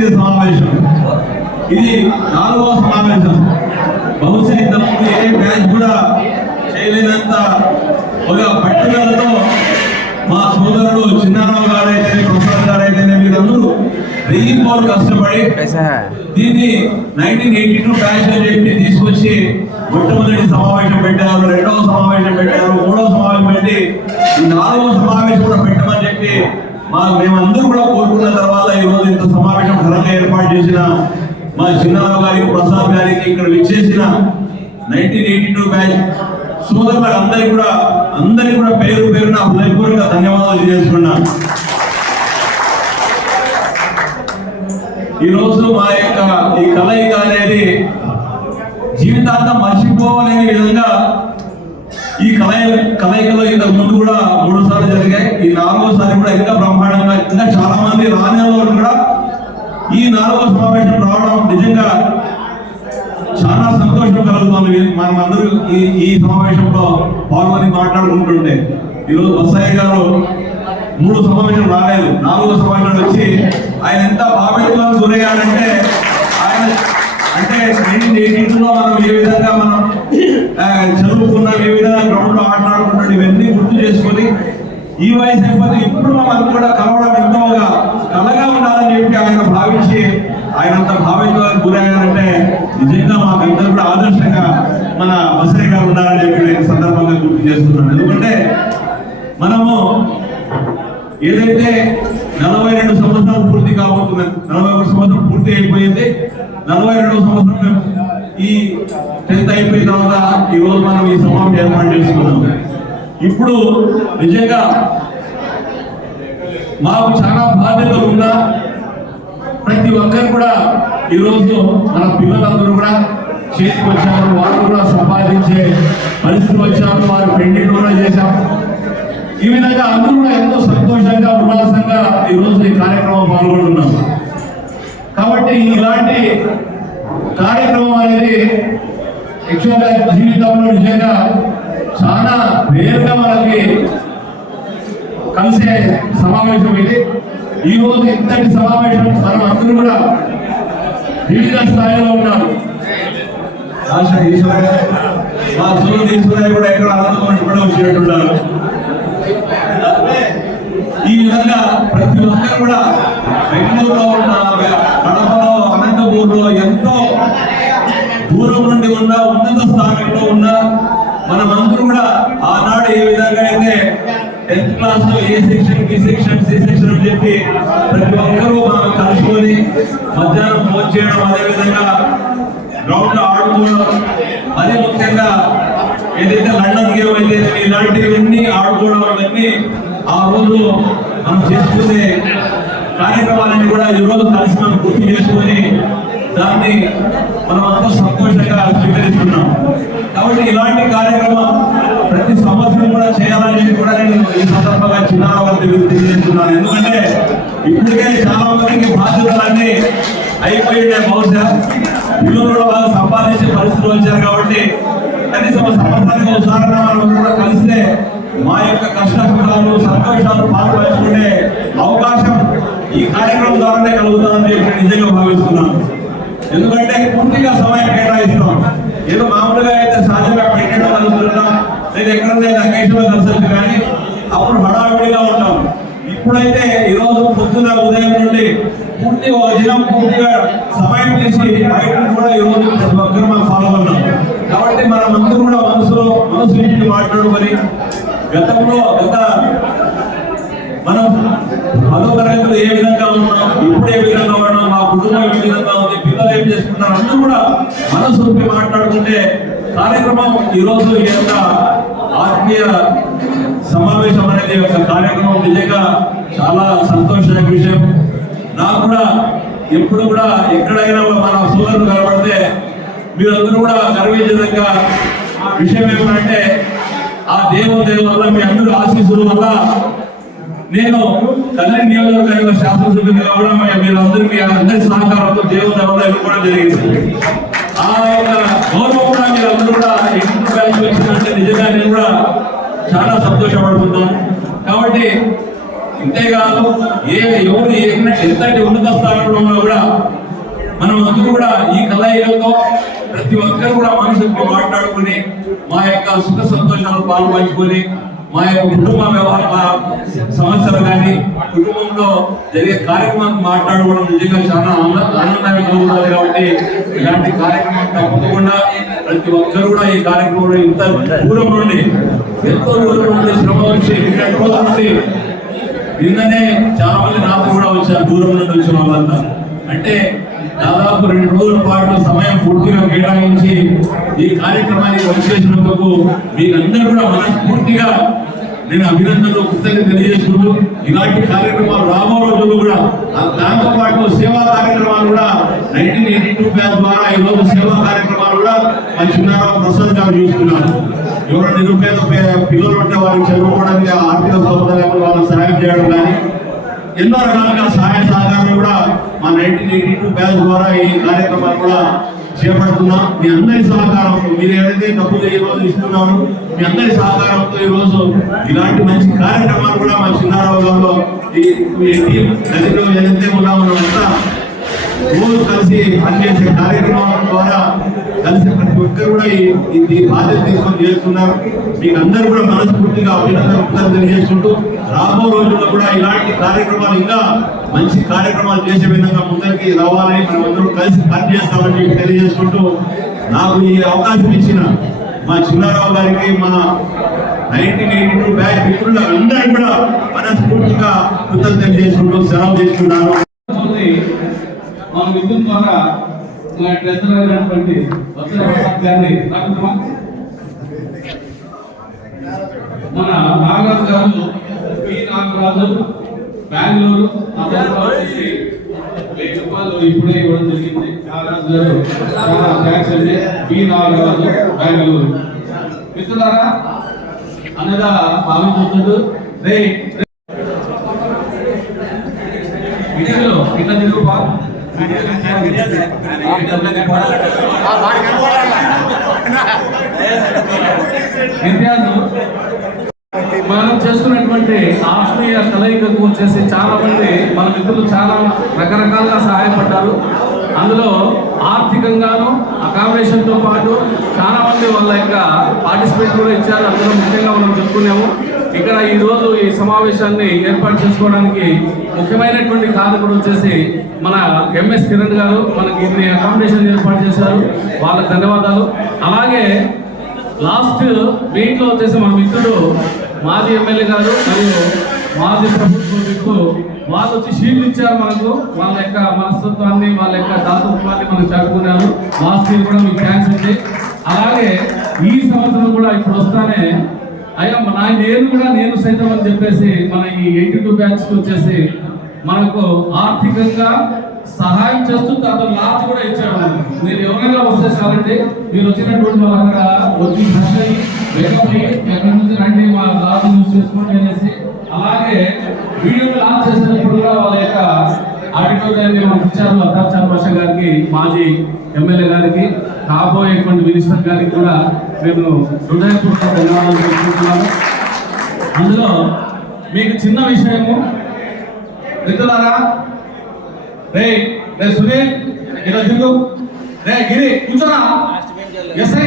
తొమ్మిది సమావేశం. ఇది నాలుగవ సమావేశం. బహుశా ఇంతకుముందు ఏ బ్యాచ్ కూడా చేయలేనంత ఒక పట్టుదలతో మా సోదరుడు చిన్నారావు గారైతే ప్రసాద్ గారైతేనే వీరందరూ వెయ్యి పోర్ కష్టపడి దీన్ని నైన్టీన్ ఎయిటీ టూ బ్యాచ్ చెప్పి తీసుకొచ్చి మొట్టమొదటి సమావేశం పెట్టారు రెండవ సమావేశం పెట్టారు మూడవ సమావేశం పెట్టి ఈ నాలుగవ సమావేశం కూడా పెట్టమని చెప్పి మా మేమందరూ కూడా కోరుకున్న తర్వాత ఈ రోజు ఇంత సమావేశం ఘనంగా ఏర్పాటు చేసిన మా చిన్నారావు గారికి ప్రసాద్ గారికి ఇక్కడ విచ్చేసిన నైన్టీన్ ఎయిటీ టూ బ్యాచ్ సోదరులకు అందరికి కూడా అందరికీ కూడా పేరు పేరున హృదయపూర్వక ధన్యవాదాలు తెలియజేసుకున్నాను ఈ రోజు మా యొక్క ఈ కలయిక అనేది జీవితాంతం మర్చిపోలేని విధంగా ఈ కలయి కలయికలో ఇంతకు ముందు కూడా మూడు జరిగాయి ఈ నాలుగోసారి కూడా ఇంకా బ్రహ్మాండంగా ఇంకా చాలా మంది రాని వాళ్ళు కూడా ఈ నాలుగో సమావేశం రావడం నిజంగా చాలా సంతోషం కలుగుతుంది. మనం అందరూ ఈ ఈ సమావేశంలో పాల్గొని మాట్లాడుకుంటుంటే. ఈరోజు బస్సాయి గారు మూడు సమావేశం రాలేదు. నాలుగో సమావేశం వచ్చి ఆయన ఎంత భావిత్వానికి గురయ్యాడంటే ఆయన అంటే నైన్టీన్ ఎయిటీలో మనం ఏ విధంగా మనం చదువుకున్నాం ఏ విధంగా గ్రౌండ్లో ఆటలాడుకుంటున్నాం ఇవన్నీ గుర్తు చేసుకొని ఈ వయసు అయిపోతే ఇప్పుడు మనం కూడా కలవడం ఎంతోగా కలగా ఉండాలని చెప్పి ఆయన భావించి ఆయన అంత భావించడానికి గురయ్యారంటే నిజంగా మాకందరూ కూడా ఆదర్శంగా మన బసరే గారు ఉండాలని చెప్పి నేను సందర్భంగా గుర్తు చేస్తున్నాను. ఎందుకంటే మనము ఏదైతే నలభై రెండు సంవత్సరాలు పూర్తి కాబోతుంది నలభై ఒక సంవత్సరం పూర్తి అయిపోయింది. నలభై రెండవ సంవత్సరం ఈ టెన్త్ అయిపోయిన తర్వాత ఈ రోజు మనం ఈ సమావేశం ఏర్పాటు చేసుకున్నాం ఇప్పుడు నిజంగా మాకు చాలా బాధ్యతలు ఉన్నా ప్రతి ఒక్కరు కూడా ఈరోజు మన పిల్లలందరూ కూడా చేతికి వచ్చారు వారు కూడా సంపాదించే పరిస్థితి వచ్చారు వారు పెండింగ్ కూడా చేశాం. ఈ విధంగా అందరూ కూడా ఎంతో సంతోషంగా ఉల్లాసంగా ఈ రోజు ఈ కార్యక్రమం పాల్గొంటున్నాం. కాబట్టి ఇలాంటి కార్యక్రమం అనేది యాక్చువల్గా జీవితంలో నిజంగా చాలా రేరుగా మనకి కలిసే సమావేశం ఇది. ఈ రోజు ఇంతటి సమావేశం మనం అందరూ కూడా వివిధ స్థాయిలో ఉన్నారు. ఆశ ఈశ్వరయ్య, మా సూర్యుడు ఈశ్వరయ్య కూడా ఎక్కడ ఆనందం కూడా వచ్చినట్టున్నారు ఈ విధంగా ప్రతి ఒక్కరు కూడా బెంగళూరులో ఉన్న కడపలో అనంతపూర్లో ఎంతో దూరం నుండి ఉన్న ఉన్నత స్థానంలో ఉన్న మనం అందరూ కూడా ఆనాడు ఏ విధంగా అయితే టెన్త్ క్లాస్లో A section B section C section అని చెప్పి ప్రతి ఒక్కరూ మనం కలుసుకొని మధ్యాహ్నం ఫోన్ చేయడం అదే విధంగా గ్రౌండ్లో ఆడుకోవడం. అదే ముఖ్యంగా ఏదైతే లండన్ గేమ్ అయితే ఇలాంటివన్నీ ఆడుకోవడం అవన్నీ ఆ రోజు మనం చేసుకునే కార్యక్రమాలన్నీ కూడా ఈ రోజు కలిసి మనం గుర్తు చేసుకొని దాన్ని మనం అంతా సంతోషంగా స్వీకరిస్తున్నాం. కాబట్టి ఇలాంటి కార్యక్రమం ప్రతి సంవత్సరం కూడా చేయాలని కూడా నేను ఈ సందర్భంగా చిన్నారావు తెలియజేస్తున్నాను. ఎందుకంటే ఇప్పటికే చాలా మందికి బాధ్యతలన్నీ అయిపోయినాయి బహుశా. ఇల్లు కూడా బాగా సంపాదించే పరిస్థితులు వచ్చారు కాబట్టి కనీసం సంవత్సరానికి ఒకసారి మనం కూడా కలిస్తే మా యొక్క కష్ట సుఖాలు సంతోషాలు పాల్పంచుకునే అవకాశం ఈ కార్యక్రమం ద్వారానే కలుగుతుందని చెప్పి నిజంగా భావిస్తున్నాను. ఎందుకంటే పూర్తిగా సమయం కేటాయిస్తాం ఏదో మామూలుగా అయితే సహజంగా పెట్టడం కలుగుతున్నాం లేదా ఎక్కడైనా అకేషన్లో కలిసి కానీ అప్పుడు హడావిడిగా ఉంటాం ఇప్పుడైతే ఈ రోజు పొద్దున ఉదయం నుండి పూర్తి ఒక దినం పూర్తిగా సమయం తీసి బయటను కూడా ఈరోజు రోజు ప్రతి ఒక్కరు మనం ఫాలో ఉన్నాం కాబట్టి మనం అందరూ కూడా మనసులో మనసు ఇంటికి మాట్లాడుకొని గతంలో గత మనం పదో తరగతులు ఏ విధంగా ఉన్నాం ఇప్పుడు ఏ విధంగా ఉన్నాం మా కుటుంబం ఏ విధంగా పిల్లలు ఏం చేసుకున్నారు? అందరూ కూడా మనసు విప్పి మాట్లాడుకుంటే కార్యక్రమం ఈరోజు ఈ యొక్క ఆత్మీయ సమావేశం అనేది ఒక కార్యక్రమం నిజంగా చాలా సంతోషదాయక విషయం. నాకు కూడా ఎప్పుడు కూడా ఎక్కడైనా మన సోదరులు కనబడితే మీరందరూ కూడా గర్వించదగ్గ విషయం ఏమంటే ఆ దేవదేవ వల్ల మీ అందరూ ఆశీస్సుల వల్ల నేను కళ్యాణ్ నియోజకవర్గంలో శాసనసభ్యులు కావడం మీరందరూ మీ అందరి సహకారంతో దేవుని వల్ల కూడా జరిగింది. ఆ యొక్క గౌరవం కూడా మీరు అందరూ కూడా ఎక్కువ బ్యాచ్ వచ్చిందంటే నిజంగా నేను కూడా చాలా సంతోషపడుతున్నాను. కాబట్టి ఇంతేకాదు ఏ ఎవరు ఏమైనా ఎంతటి ఉన్నత స్థానంలో కూడా మనం అందరూ కూడా ఈ కలయికతో ప్రతి ఒక్కరు కూడా మనుషులతో మాట్లాడుకుని మా యొక్క సుఖ సంతోషాలు పాల్పంచుకొని మా యొక్క కుటుంబ వ్యవహార సమస్యలు కానీ కుటుంబంలో జరిగే కార్యక్రమం మాట్లాడుకోవడం నిజంగా చాలా ఆనందాన్ని కలుగుతుంది కాబట్టి ఇలాంటి కార్యక్రమం తప్పకుండా ప్రతి ఒక్కరు కూడా ఈ కార్యక్రమంలో ఇంత దూరం నుండి ఎంతో దూరం నుండి శ్రమ వచ్చి నుండి నిన్ననే చాలా మంది రాత్రి కూడా వచ్చారు దూరం నుండి వచ్చిన వాళ్ళంతా. అంటే దాదాపు రెండు రోజుల పాటు సమయం పూర్తిగా కేటాయించి ఈ కార్యక్రమానికి వచ్చేసినందుకు మీరందరూ కూడా మనస్ఫూర్తిగా నేను అభినందనలు కృతజ్ఞత తెలియజేస్తున్నాను ఇలాంటి కార్యక్రమాలు రాబో రోజుల్లో కూడా దాంతో పాటు సేవా కార్యక్రమాలు కూడా నైన్టీన్ ఎయిటీ టూ బ్యాచ్ ద్వారా ఈరోజు సేవా కార్యక్రమాలు కూడా మా చిన్నారావు ప్రసాద్ గారు చూస్తున్నారు. ఎవరో నిరుపేద పిల్లలు ఉంటే వారికి చదువుకోవడానికి ఆర్థిక సౌకర్యాలు వాళ్ళకి సహాయం చేయడం కానీ ఎన్నో రకాలుగా సహాయ సహకారాలు కూడా మా నైన్టీన్ ఎయిటీ టూ బ్యాచ్ ద్వారా ఈ కార్యక్రమాలు కూడా చేపడుతున్నాం. మీ అందరి సహకారంతో మీరు ఏదైతే డబ్బులు ఈ రోజు ఇస్తున్నారో మీ అందరి సహకారంతో ఈ రోజు ఇలాంటి మంచి కార్యక్రమాలు కూడా మా చిన్నారావు గారిలో ఈ టీం ఏదైతే ఉన్నామో అంతా రోజు కలిసి పనిచేసే కార్యక్రమం ద్వారా కలిసి ప్రతి ఒక్కరు కూడా ఈ- బాధ్యత తీసుకొని చేస్తున్నారు. మీకు అందరూ కూడా మనస్ఫూర్తిగా అభినందన తెలియజేసుకుంటూ రాబో రోజుల్లో కూడా ఇలాంటి కార్యక్రమాలు ఇంకా మంచి కార్యక్రమాలు చేసే విధంగా ముందరికి రావాలని మనం అందరూ కలిసి పనిచేస్తామని మీకు తెలియజేసుకుంటూ నాకు ఈ అవకాశం ఇచ్చిన మా చిన్నారావు గారికి మా నైన్టీన్ ఎయిటీ టూ బ్యాచ్ మిత్రులు అందరూ కూడా మనస్ఫూర్తిగా కృతజ్ఞతలు చేసుకుంటూ సెలవు చేస్తున్నాను మన విద్యుత్ ద్వారా మన ట్రెజరర్ అయినటువంటి వజ్ర ప్రసాద్ గారిని రాకుంటామా? మన నాగరాజు గారు పి. నాగరాజు బెంగళూరు వెయ్యి రూపాయలు ఇప్పుడే ఇవ్వడం జరిగింది. నాగరాజు గారు చాలా థ్యాంక్స్ అండి. పి. నాగరాజు బెంగళూరు. మిత్రులారా అనగా భావించుతుంది రే వీడియోలో ఇట్లా తిరుగు విద్యార్థులు మనం చేసుకున్నటువంటి ఆత్మీయ కలయికకు వచ్చేసి చాలా మంది మన మిత్రులు చాలా రకరకాలుగా సహాయపడ్డారు. అందులో ఆర్థికంగాను అకామిడేషన్తో పాటు చాలా మంది వాళ్ళ యొక్క పార్టిసిపేట్ కూడా ఇచ్చారు. అందులో ముఖ్యంగా మనం చెప్పుకున్నాము. ఇక్కడ ఈ రోజు ఈ సమావేశాన్ని ఏర్పాటు చేసుకోవడానికి ముఖ్యమైనటువంటి కారకుడు వచ్చేసి మన ఎంఎస్ కిరణ్ గారు మనకి ఇన్ని అకామిడేషన్ ఏర్పాటు చేశారు. వాళ్ళకి ధన్యవాదాలు. అలాగే లాస్ట్ మీట్ వచ్చేసి మన మిత్రుడు మాజీ ఎమ్మెల్యే గారు మరియు మాజీ ప్రభుత్వ వ్యక్తులు వాళ్ళు వచ్చి షీల్డ్ ఇచ్చారు మనకు. వాళ్ళ యొక్క మనస్తత్వాన్ని వాళ్ళ యొక్క దాతృత్వాన్ని మనం చదువుకున్నారు లాస్ట్ ఇయర్ కూడా మీకు థ్యాంక్స్ ఉంది. అలాగే ఈ సంవత్సరం కూడా ఇప్పుడు వస్తానే అయ్యా నా నేను కూడా నేను సైతం అని చెప్పేసి మన ఈ ఎయిటీ టూ బ్యాచ్కి వచ్చేసి మనకు ఆర్థికంగా సహాయం చేస్తూ తర్వాత లాస్ట్ కూడా ఇచ్చాడు మీరు ఎవరైనా వస్తే కాబట్టి మీరు వచ్చినటువంటి వాళ్ళు అక్కడ వచ్చి ఫ్రెష్ అయ్యి వెల్కమ్ ఎక్కడి నుంచి రండి మా లాస్ట్ యూజ్ చేసుకోండి అనేసి అలాగే వీడియో లాంచ్ చేసినప్పుడు కూడా వాళ్ళ యొక్క ఆడిటోరియాన్ని మనకి ఇచ్చారు అధ్యక్ష భాష గారికి మాజీ ఎమ్మెల్యే గారికి కాబోయేటువంటి మినిస్టర్ గారికి కూడా నేను హృదయపూర్వక ధన్యవాదాలు తెలుపుతున్నాను అందులో మీకు చిన్న విషయము. మిత్రులారా రే రే సునీల్ తిరుగు రే గిరి కూర్చోరా. ఎస్ఐ